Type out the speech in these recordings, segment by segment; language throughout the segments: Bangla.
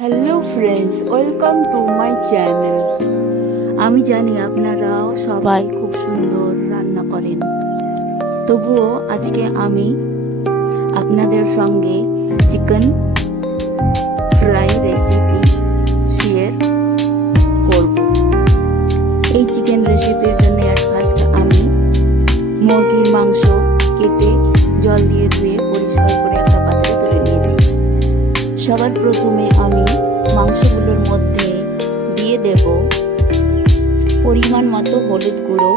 Hello friends, welcome to my channel. আমি জানি আপনারাও সবাই খুব সুন্দর রান্না করেন, তবুও আজকে আমি আপনাদের সঙ্গে চিকেন ফ্রাই রেসিপি শেয়ার করব। এই চিকেন রেসিপির জন্য ফার্স্ট আমি মুরগির মাংস কেটে জল দিয়ে ধুয়ে পরিষ্কার করে একটা পাত্রে তুলে নিয়েছি। সবার প্রথমে আমি মাংসগুলোর মধ্যে দিয়ে দেব পরিমাণ মতো হলুদ গুঁড়ো,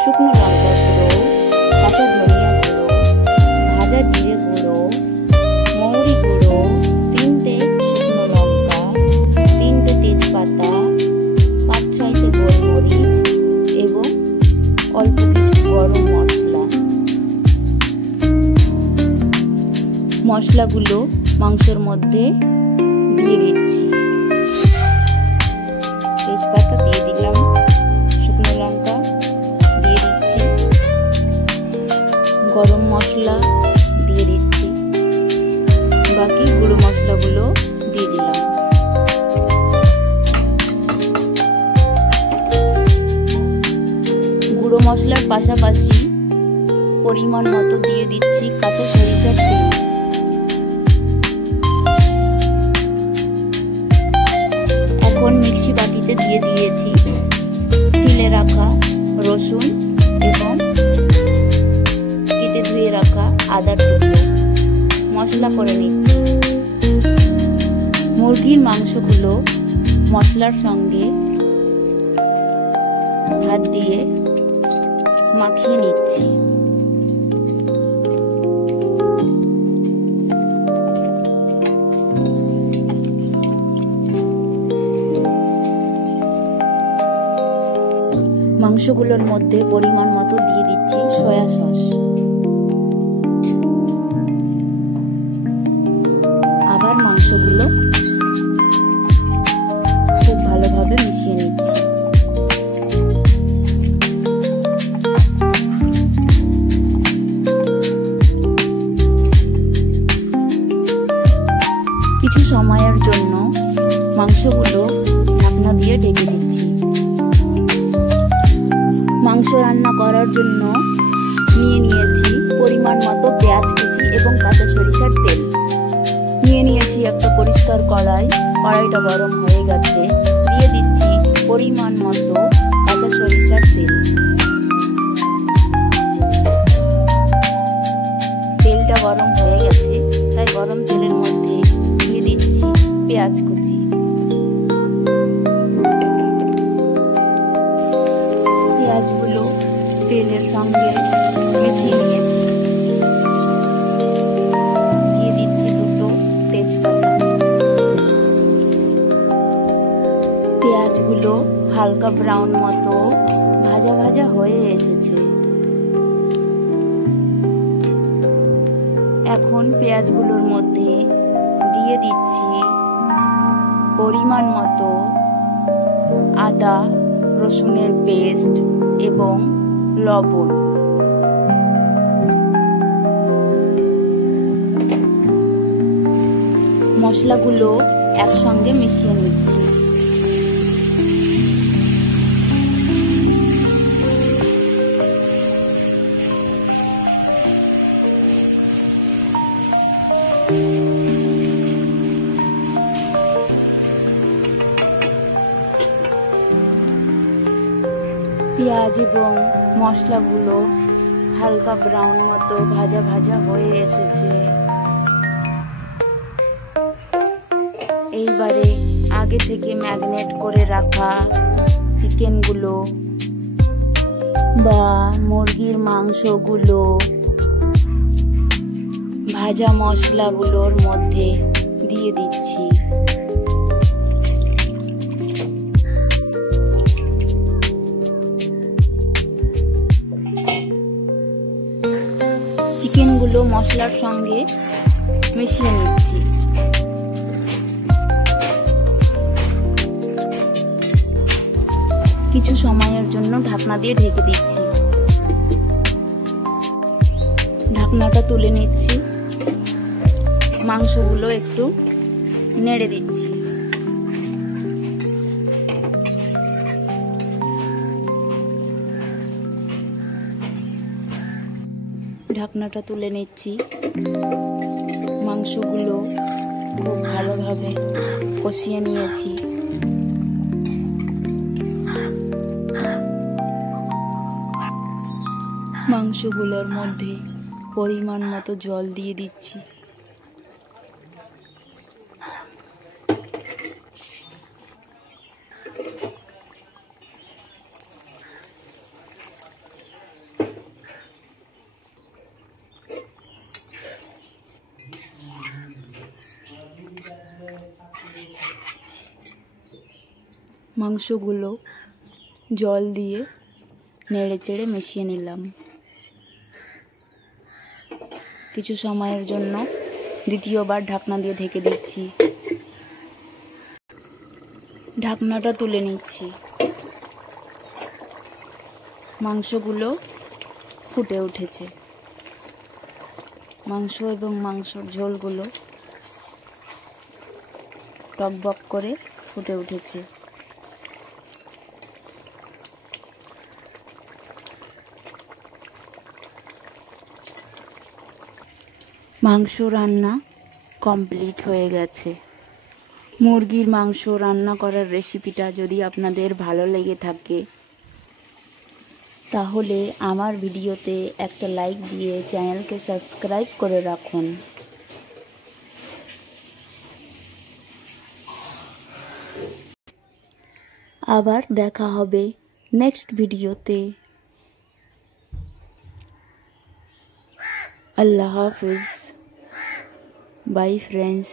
শুকনো লঙ্কা গুঁড়ো, কাঁচা ধনিয়া গুঁড়ো, ভাজা জিরে গুঁড়ো, মৌরি গুঁড়ো, 3টে শুকনো লঙ্কা, 3টে তেজপাতা, 5-6টে গোলমরিচ এবং অল্প কিছু গরম মশলা। মশলাগুলো মাংসের মধ্যে দিয়ে দিচ্ছি। তেজপাতা দিয়ে দিলাম, শুকনো লঙ্কা দিয়ে দিচ্ছি, গরম মশলা দিয়ে দিচ্ছি, বাকি গুঁড়ো মশলাগুলো দিয়ে দিলাম। গুঁড়ো মশলার পাশাপাশি পরিমাণ মতো দিয়ে দিচ্ছি কাঁচা সরিষার তেল। এখন মিক্সি বাটিতে দিয়ে দিয়েছি চিলে রাখা রসুন এবং কেটে ধুয়ে রাখা আদার টুকরো। মশলা করে নিচ্ছি। মুরগির মাংসগুলো মশলার সঙ্গে হাত দিয়ে মাখিয়ে নিচ্ছি। মাংসগুলোর মধ্যে পরিমাণ মতো দিয়ে দিচ্ছি সয়া সস। আবার মাংসগুলো খুব ভালোভাবে মিশিয়ে নিচ্ছি। কিছু সময়ের জন্য মাংসগুলো ঢাকনা দিয়ে ঢেকে দিচ্ছি। মাংস রান্না করার জন্য নিয়ে নিয়েছি পরিমাণ মতো পেঁয়াজ কুচি এবং কাঁচা সরিষার তেল। নিয়ে নিয়েছি একটা পরিষ্কার কড়াই। কড়াইটা গরম হয়ে গেছে, দিয়ে দিচ্ছি পরিমাণ মতো কাঁচা সরিষার তেল। তেলটা গরম হয়ে গেছে, তাই গরম তেলের মধ্যে দিয়ে দিচ্ছি পেঁয়াজ কুচি। পেঁয়াজগুলো তেলের সঙ্গে মিশিয়ে নিয়েছি। দিয়ে দিচ্ছি 2টো তেজপাতা। পেঁয়াজগুলো হালকা ব্রাউন মতো ভাজা ভাজা হয়ে এসেছে। এখন পেঁয়াজগুলোর মধ্যে দিয়ে দিচ্ছি পরিমাণ মতো আদা রসুনের পেস্ট এবং লবণ। মশলাগুলো একসঙ্গে মিশিয়ে নিচ্ছি। পেঁয়াজ এবং মশলাগুলো হালকা ব্রাউন মতো ভাজা ভাজা হয়ে এসেছে। এইবারে আগে থেকে ম্যারিনেট করে রাখা চিকেনগুলো বা মুরগির মাংসগুলো ভাজা মশলাগুলোর মধ্যে দিয়ে দিচ্ছি। চিকেনগুলো মশলার সঙ্গে মিশিয়ে নিচ্ছি। কিছু সময়ের জন্য ঢাকনা দিয়ে ঢেকে দিচ্ছি। ঢাকনাটা তুলে নিচ্ছি। মাংসগুলো একটু নেড়ে দিচ্ছি। ঢাকনাটা তুলে নিচ্ছি। মাংসগুলো খুব ভালোভাবে কষিয়ে নিয়েছি। মাংসগুলোর মধ্যে পরিমাণ মতো জল দিয়ে দিচ্ছি। মাংসগুলো জল দিয়ে নেড়ে চেড়ে মিশিয়ে নিলাম। কিছু সময়ের জন্য দ্বিতীয়বার ঢাকনা দিয়ে ঢেকে দিচ্ছি। ঢাকনাটা তুলে নিচ্ছি। মাংসগুলো ফুটে উঠেছে। মাংস এবং মাংসর ঝোলগুলো টকবক করে ফুটে উঠেছে। মাংস রান্না কমপ্লিট হয়ে গেছে। মুরগির মাংস রান্না করার রেসিপিটা যদি আপনাদের ভালো লেগে থাকে তাহলে আমার ভিডিওতে একটা লাইক দিয়ে চ্যানেলকে সাবস্ক্রাইব করে রাখুন। আবার দেখা হবে নেক্সট ভিডিওতে। আল্লাহ হাফিজ। Bye friends.